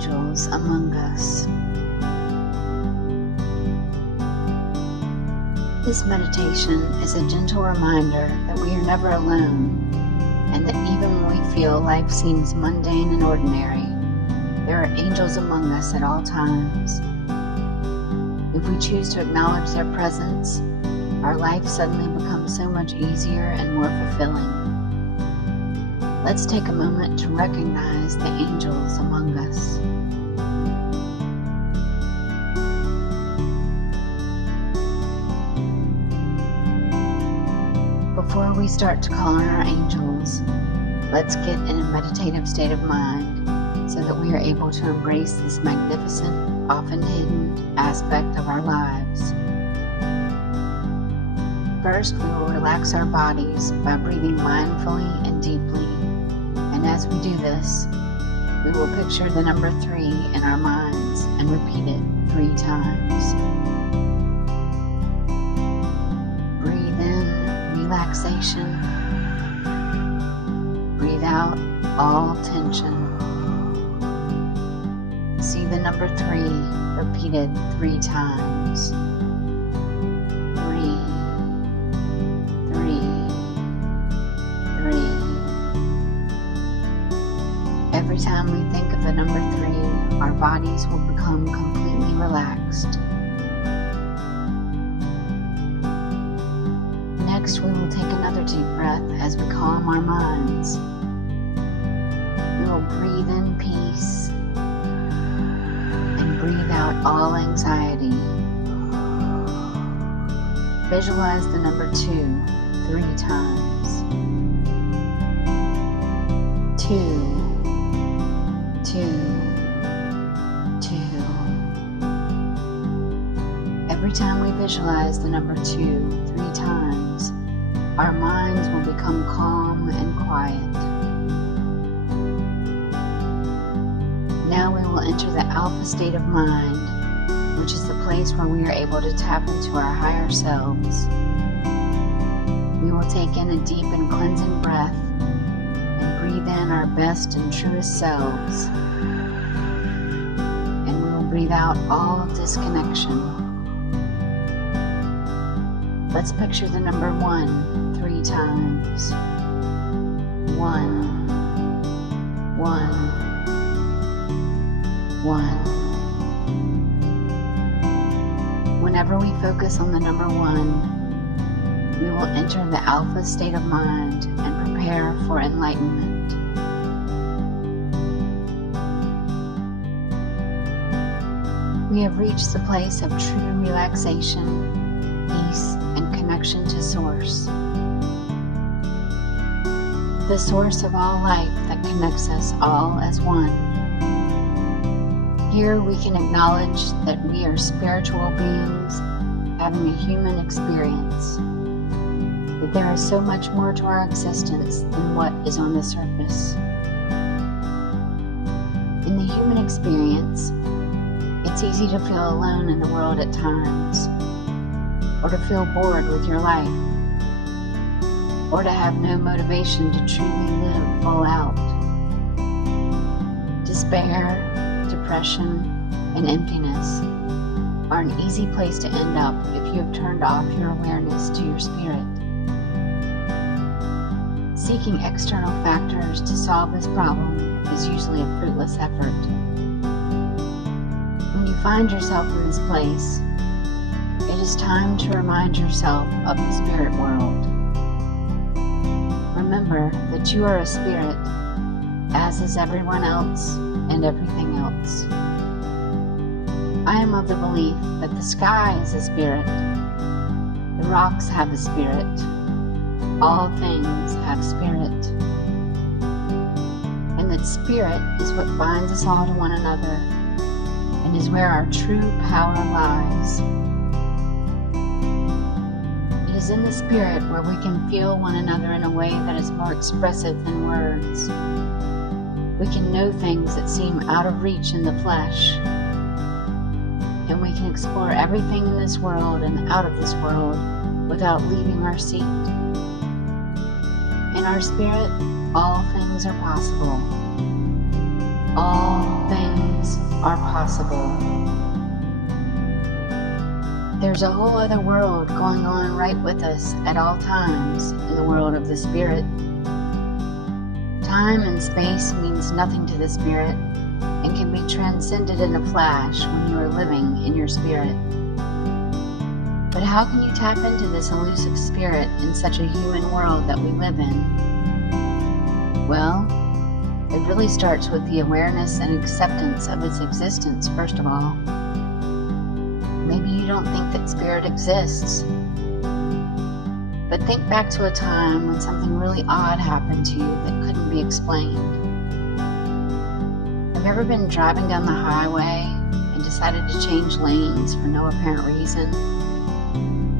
angels among us. This meditation is a gentle reminder that we are never alone, and that even when we feel life seems mundane and ordinary, there are angels among us at all times. If we choose to acknowledge their presence, our life suddenly becomes so much easier and more fulfilling. Let's take a moment to recognize the angels among us. Before we start to call on our angels, let's get in a meditative state of mind so that we are able to embrace this magnificent, often hidden aspect of our lives. First, we will relax our bodies by breathing mindfully and deeply. And as we do this, we will picture the number 3 in our minds and repeat it 3 times. Breathe in relaxation. Breathe out all tension. See the number 3 repeated 3 times. 3, 3, 3. Every time we think of the number 3, our bodies will become completely relaxed. Next, we will take another deep breath as we calm our minds. We will breathe in peace and breathe out all anxiety. Visualize the number 2 3 times. 2, 2, 2. Every time we visualize the number 2 3 times, our minds will become calm and quiet. Now we will enter the alpha state of mind, which is the place where we are able to tap into our higher selves. We will take in a deep and cleansing breath and breathe in our best and truest selves. And we will breathe out all disconnection. Let's picture the number 1 3 times. 1, 1, 1. Whenever we focus on the number 1, we will enter the alpha state of mind and prepare for enlightenment. We have reached the place of true relaxation, peace, and connection to Source. The source of all life that connects us all as one. Here we can acknowledge that we are spiritual beings having a human experience, that there is so much more to our existence than what is on the surface. In the human experience, it's easy to feel alone in the world at times, or to feel bored with your life, or to have no motivation to truly live full out. Despair, depression, and emptiness are an easy place to end up if you have turned off your awareness to your spirit. Seeking external factors to solve this problem is usually a fruitless effort. When you find yourself in this place, it is time to remind yourself of the spirit world. Remember that you are a spirit, as is everyone else and everything else. I am of the belief that the sky is a spirit, the rocks have a spirit, all things have spirit, and that spirit is what binds us all to one another and is where our true power lies. It is in the spirit where we can feel one another in a way that is more expressive than words. We can know things that seem out of reach in the flesh, and we can explore everything in this world and out of this world without leaving our seat. In our spirit, all things are possible. All things are possible. There's a whole other world going on right with us at all times in the world of the Spirit. Time and space means nothing to the Spirit and can be transcended in a flash when you are living in your Spirit. But how can you tap into this elusive Spirit in such a human world that we live in? Well, it really starts with the awareness and acceptance of its existence, first of all. Maybe you don't think that Spirit exists, but think back to a time when something really odd happened to you that couldn't be explained. Have you ever been driving down the highway and decided to change lanes for no apparent reason?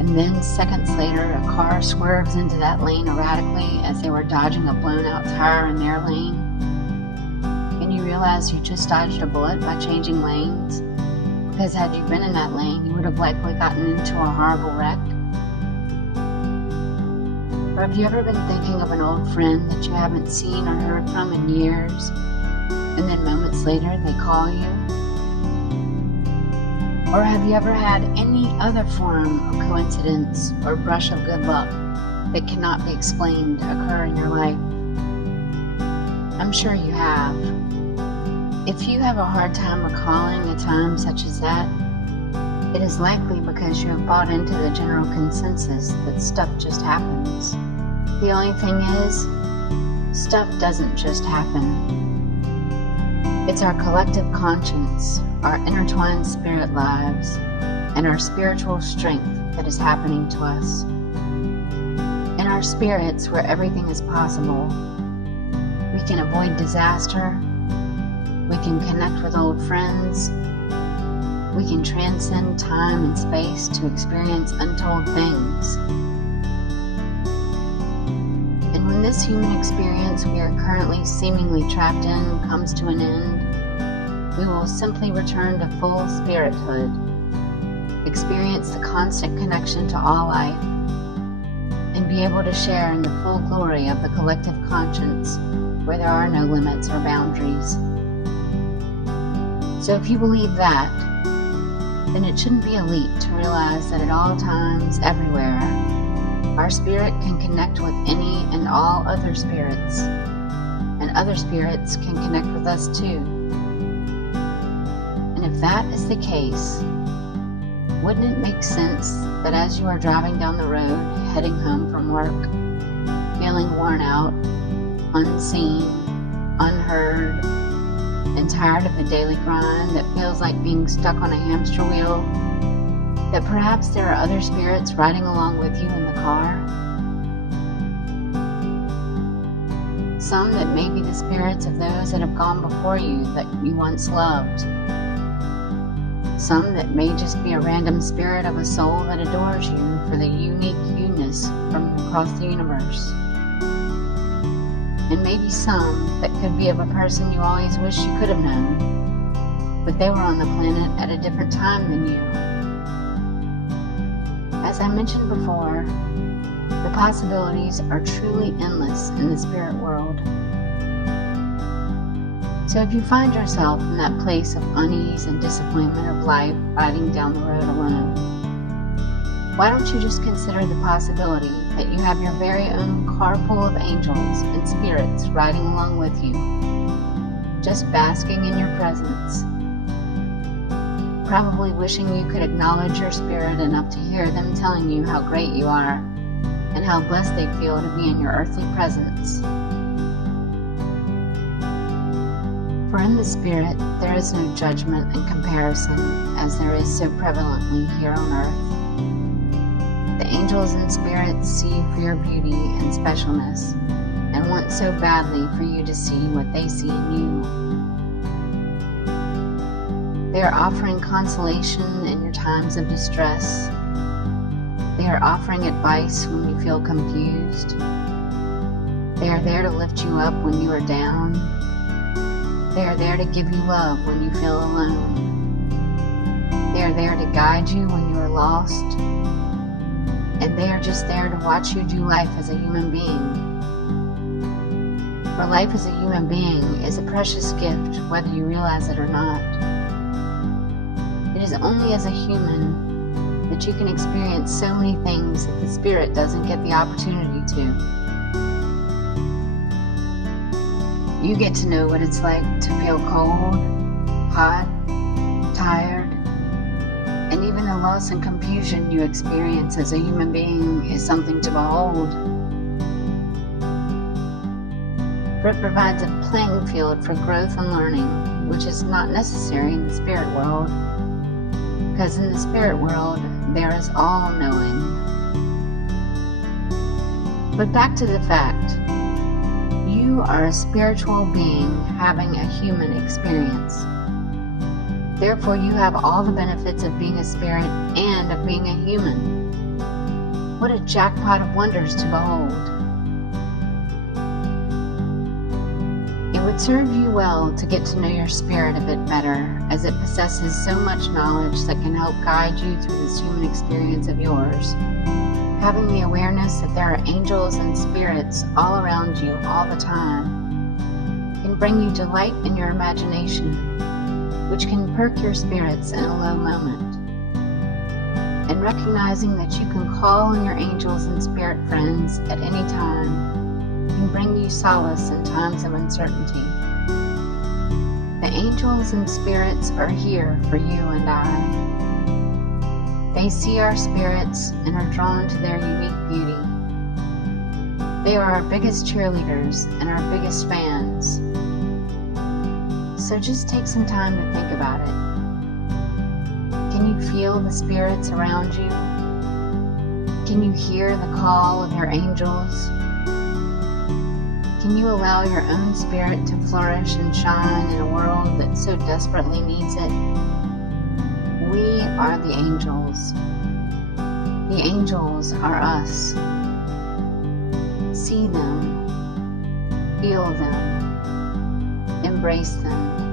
And then seconds later, a car swerves into that lane erratically as they were dodging a blown-out tire in their lane? And you realize you just dodged a bullet by changing lanes? Because had you been in that lane, you would have likely gotten into a horrible wreck. Or have you ever been thinking of an old friend that you haven't seen or heard from in years, and then moments later they call you? Or have you ever had any other form of coincidence or brush of good luck that cannot be explained occur in your life? I'm sure you have. If you have a hard time recalling a time such as that, it is likely because you have bought into the general consensus that stuff just happens. The only thing is, stuff doesn't just happen. It's our collective conscience, our intertwined spirit lives, and our spiritual strength that is happening to us. In our spirits, where everything is possible, we can avoid disaster, we can connect with old friends, we can transcend time and space to experience untold things. And when this human experience we are currently seemingly trapped in comes to an end, we will simply return to full spirithood, experience the constant connection to all life, and be able to share in the full glory of the collective conscience where there are no limits or boundaries. So if you believe that, then it shouldn't be a leap to realize that at all times, everywhere, our spirit can connect with any and all other spirits, and other spirits can connect with us too. And if that is the case, wouldn't it make sense that as you are driving down the road, heading home from work, feeling worn out, unseen, unheard, and tired of the daily grind that feels like being stuck on a hamster wheel, that perhaps there are other spirits riding along with you in the car? Some that may be the spirits of those that have gone before you that you once loved. Some that may just be a random spirit of a soul that adores you for the unique you-ness from across the universe. And maybe some that could be of a person you always wish you could have known, but they were on the planet at a different time than you. As I mentioned before, the possibilities are truly endless in the spirit world. So if you find yourself in that place of unease and disappointment of life riding down the road alone, why don't you just consider the possibility that you have your very own car full of angels and spirits riding along with you, just basking in your presence, probably wishing you could acknowledge your spirit enough to hear them telling you how great you are and how blessed they feel to be in your earthly presence. For in the Spirit, there is no judgment and comparison as there is so prevalently here on earth. The angels and spirits see you for your beauty and specialness and want so badly for you to see what they see in you. They are offering consolation in your times of distress. They are offering advice when you feel confused. They are there to lift you up when you are down. They are there to give you love when you feel alone. They are there to guide you when you are lost. And they are just there to watch you do life as a human being. For life as a human being is a precious gift, whether you realize it or not. It is only as a human that you can experience so many things that the spirit doesn't get the opportunity to. You get to know what it's like to feel cold, hot, tired, and even the loss and confusion you experience as a human being is something to behold. For it provides a playing field for growth and learning, which is not necessary in the spirit world, because in the spirit world there is all-knowing. But back to the fact, you are a spiritual being having a human experience. Therefore, you have all the benefits of being a spirit and of being a human. What a jackpot of wonders to behold. It would serve you well to get to know your spirit a bit better, as it possesses so much knowledge that can help guide you through this human experience of yours. Having the awareness that there are angels and spirits all around you all the time can bring you delight in your imagination, which can perk your spirits in a low moment. And recognizing that you can call on your angels and spirit friends at any time can bring you solace in times of uncertainty. The angels and spirits are here for you and I. They see our spirits and are drawn to their unique beauty. They are our biggest cheerleaders and our biggest fans. So just take some time to think about it. Can you feel the spirits around you? Can you hear the call of your angels? Can you allow your own spirit to flourish and shine in a world that so desperately needs it? We are the angels. The angels are us. See them, feel them, embrace them.